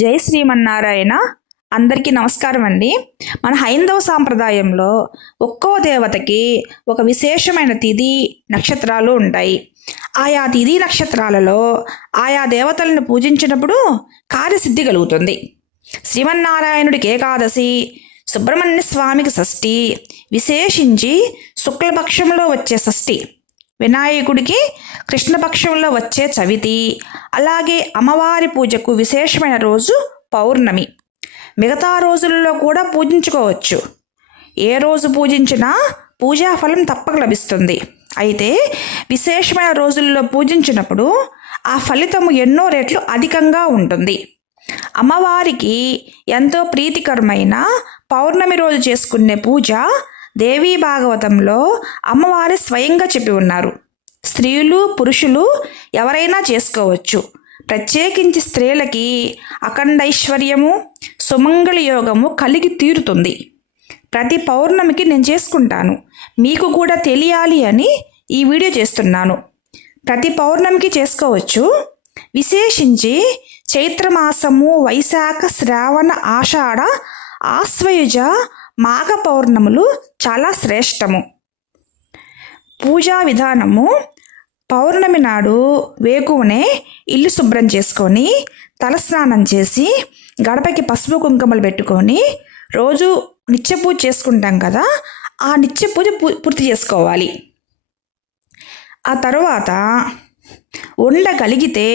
జై శ్రీమన్నారాయణ. అందరికీ నమస్కారం అండి. మన హైందవ సాంప్రదాయంలో ఒక్కో దేవతకి ఒక విశేషమైన తిథి నక్షత్రాలు ఉంటాయి. ఆయా తిథి నక్షత్రాలలో ఆయా దేవతలను పూజించినప్పుడు కార్యసిద్ధి కలుగుతుంది. శ్రీమన్నారాయణుడికి ఏకాదశి, సుబ్రహ్మణ్య స్వామికి షష్ఠి, విశేషించి శుక్లపక్షంలో వచ్చే షష్ఠి, వినాయకుడికి కృష్ణపక్షంలో వచ్చే చవితి, అలాగే అమ్మవారి పూజకు విశేషమైన రోజు పౌర్ణమి. మిగతా రోజుల్లో కూడా పూజించుకోవచ్చు. ఏ రోజు పూజించినా పూజా ఫలం తప్పక లభిస్తుంది. అయితే విశేషమైన రోజుల్లో పూజించినప్పుడు ఆ ఫలితము ఎన్నో రెట్లు అధికంగా ఉంటుంది. అమ్మవారికి ఎంతో ప్రీతికరమైన పౌర్ణమి రోజు చేసుకునే పూజ దేవీ భాగవతంలో అమ్మవారి స్వయంగా చెప్పి ఉన్నారు. స్త్రీలు పురుషులు ఎవరైనా చేసుకోవచ్చు. ప్రత్యేకించి స్త్రీలకి అఖండైశ్వర్యము, సుమంగళ యోగము కలిగి తీరుతుంది. ప్రతి పౌర్ణమికి నేను చేసుకుంటాను. మీకు కూడా తెలియాలి అని ఈ వీడియో చేస్తున్నాను. ప్రతి పౌర్ణమికి చేసుకోవచ్చు. విశేషించి చైత్రమాసము, వైశాఖ, శ్రావణ, ఆషాఢ, ఆశ్వయుజ, మాఘ పౌర్ణములు చాలా శ్రేష్టము. పూజా విధానము: పౌర్ణమి నాడు వేకువనే ఇల్లు శుభ్రం చేసుకొని తలస్నానం చేసి గడపకి పసుపు కుంకుమలు పెట్టుకొని రోజు నిత్య పూజ చేసుకుంటాం కదా, ఆ నిత్య పూజ పూర్తి చేసుకోవాలి. ఆ తరువాత ఉండగలిగితే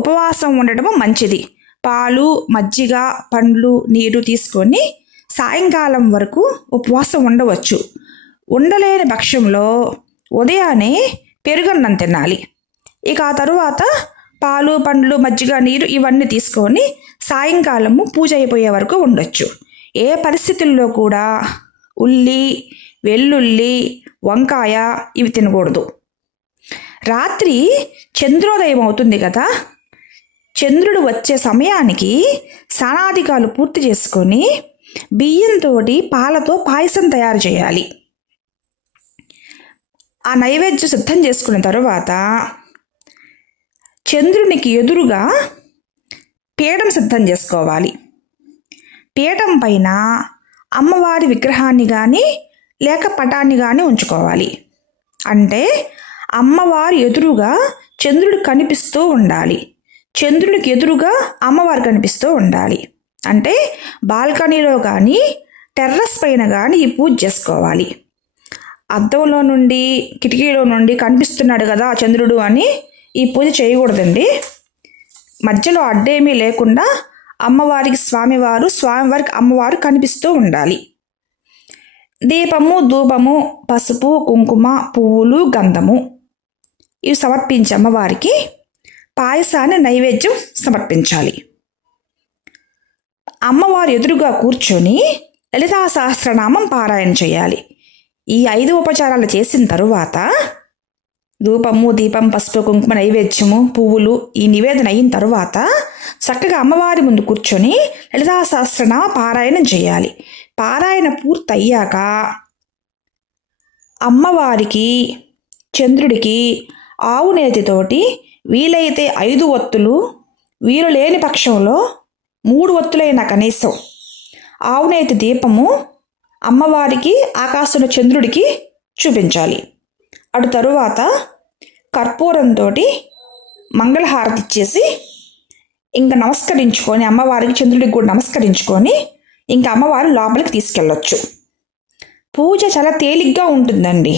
ఉపవాసం ఉండటము మంచిది. పాలు, మజ్జిగ, పండ్లు, నీరు తీసుకొని సాయంకాలం వరకు ఉపవాసం ఉండవచ్చు. ఉండలేని పక్షంలో ఉదయాన్నే పెరుగన్నం తినాలి. ఇక ఆ తరువాత పాలు, పండ్లు, మజ్జిగ, నీరు ఇవన్నీ తీసుకొని సాయంకాలము పూజ అయిపోయే వరకు ఉండొచ్చు. ఏ పరిస్థితుల్లో కూడా ఉల్లి, వెల్లుల్లి, వంకాయ ఇవి తినకూడదు. రాత్రి చంద్రోదయం అవుతుంది కదా, చంద్రుడు వచ్చే సమయానికి స్నానాధికాలు పూర్తి చేసుకొని బియ్యంతో పాలతో పాయసం తయారు చేయాలి. ఆ నైవేద్యం సిద్ధం చేసుకున్న తరువాత చంద్రునికి ఎదురుగా పీఠం సిద్ధం చేసుకోవాలి. పీఠం పైన అమ్మవారి విగ్రహాన్ని కానీ లేక పటాన్ని కానీ ఉంచుకోవాలి. అంటే అమ్మవారి ఎదురుగా చంద్రుడు కనిపిస్తూ ఉండాలి. చంద్రునికి ఎదురుగా అమ్మవారు కనిపిస్తూ ఉండాలి. అంటే బాల్కనీలో కానీ టెర్రస్ పైన కానీ ఈ పూజ చేసుకోవాలి. అద్దంలో నుండి, కిటికీలో నుండి కనిపిస్తున్నాడు కదా చంద్రుడు అని ఈ పూజ చేయకూడదండి. మధ్యలో అడ్డేమీ లేకుండా అమ్మవారికి స్వామివారు, స్వామివారికి అమ్మవారు కనిపిస్తూ ఉండాలి. దీపము, ధూపము, పసుపు, కుంకుమ, పువ్వులు, గంధము ఇవి సమర్పించి అమ్మవారికి పాయసాన్ని నైవేద్యం సమర్పించాలి. అమ్మవారి ఎదురుగా కూర్చొని లలితా సహస్రనామం పారాయణ చేయాలి. ఈ 5 ఉపచారాలు చేసిన తరువాత ధూపము, దీపం, పసుపు, కుంకుమ, నైవేద్యము, పువ్వులు ఈ నివేదన అయిన తరువాత చక్కగా అమ్మవారి ముందు కూర్చొని లలితా సహస్రనామ పారాయణం చేయాలి. పారాయణ పూర్తయ్యాక అమ్మవారికి, చంద్రుడికి ఆవు నేతితోటి వీలైతే 5 ఒత్తులు, వీలు లేని పక్షంలో 3 ఒత్తులైన కనీసం ఆవునేతి దీపము అమ్మవారికి, ఆకాశంలో చంద్రుడికి చూపించాలి. అటు తరువాత కర్పూరంతో మంగళహారతి ఇచ్చేసి ఇంకా నమస్కరించుకొని అమ్మవారికి, చంద్రుడికి కూడా నమస్కరించుకొని ఇంకా అమ్మవారి లోపలికి తీసుకెళ్ళొచ్చు. పూజ చాలా తేలిగ్గా ఉంటుందండి.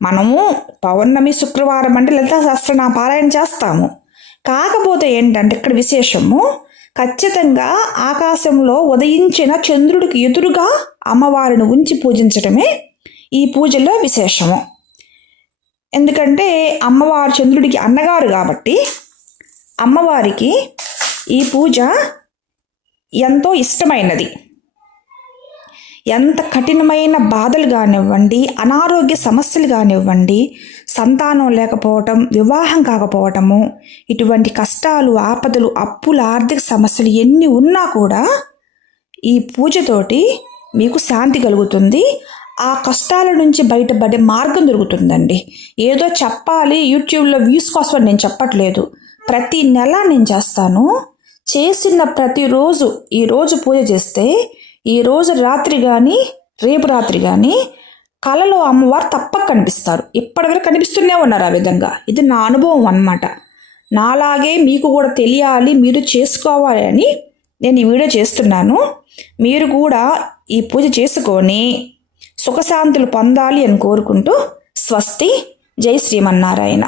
మనము పౌర్ణమి, శుక్రవారం అంటే లలితా సహస్రనామ పారాయణ చేస్తాము. కాకపోతే ఏంటంటే ఇక్కడ విశేషము, ఖచ్చితంగా ఆకాశంలో ఉదయించిన చంద్రుడికి ఎదురుగా అమ్మవారిని ఉంచి పూజించడమే ఈ పూజలో విశేషము. ఎందుకంటే అమ్మవారు చంద్రుడికి అన్నగారు కాబట్టి అమ్మవారికి ఈ పూజ ఎంతో ఇష్టమైనది. ఎంత కఠినమైన బాధలు కానివ్వండి, అనారోగ్య సమస్యలు కానివ్వండి, సంతానం లేకపోవటం, వివాహం కాకపోవటము, ఇటువంటి కష్టాలు, ఆపదలు, అప్పులు, ఆర్థిక సమస్యలు ఎన్ని ఉన్నా కూడా ఈ పూజతోటి మీకు శాంతి కలుగుతుంది. ఆ కష్టాల నుంచి బయటపడే మార్గం దొరుకుతుందండి. ఏదో చెప్పాలి యూట్యూబ్లో వ్యూస్ కోసం నేను చెప్పట్లేదు. ప్రతి నెల నేను చేస్తాను. చేసిన ప్రతిరోజు ఈరోజు పూజ చేస్తే ఈరోజు రాత్రి కానీ రేపు రాత్రి కానీ కలలో అమ్మవారు తప్పక కనిపిస్తారు. ఇప్పటివరకు కనిపిస్తూనే ఉన్నారు ఆ విధంగా. ఇది నా అనుభవం అన్నమాట. నాలాగే మీకు కూడా తెలియాలి, మీరు చేసుకోవాలి అని నేను ఈ వీడియో చేస్తున్నాను. మీరు కూడా ఈ పూజ చేసుకొని సుఖశాంతులు పొందాలి అని కోరుకుంటూ స్వస్తి. జై శ్రీమన్నారాయణ.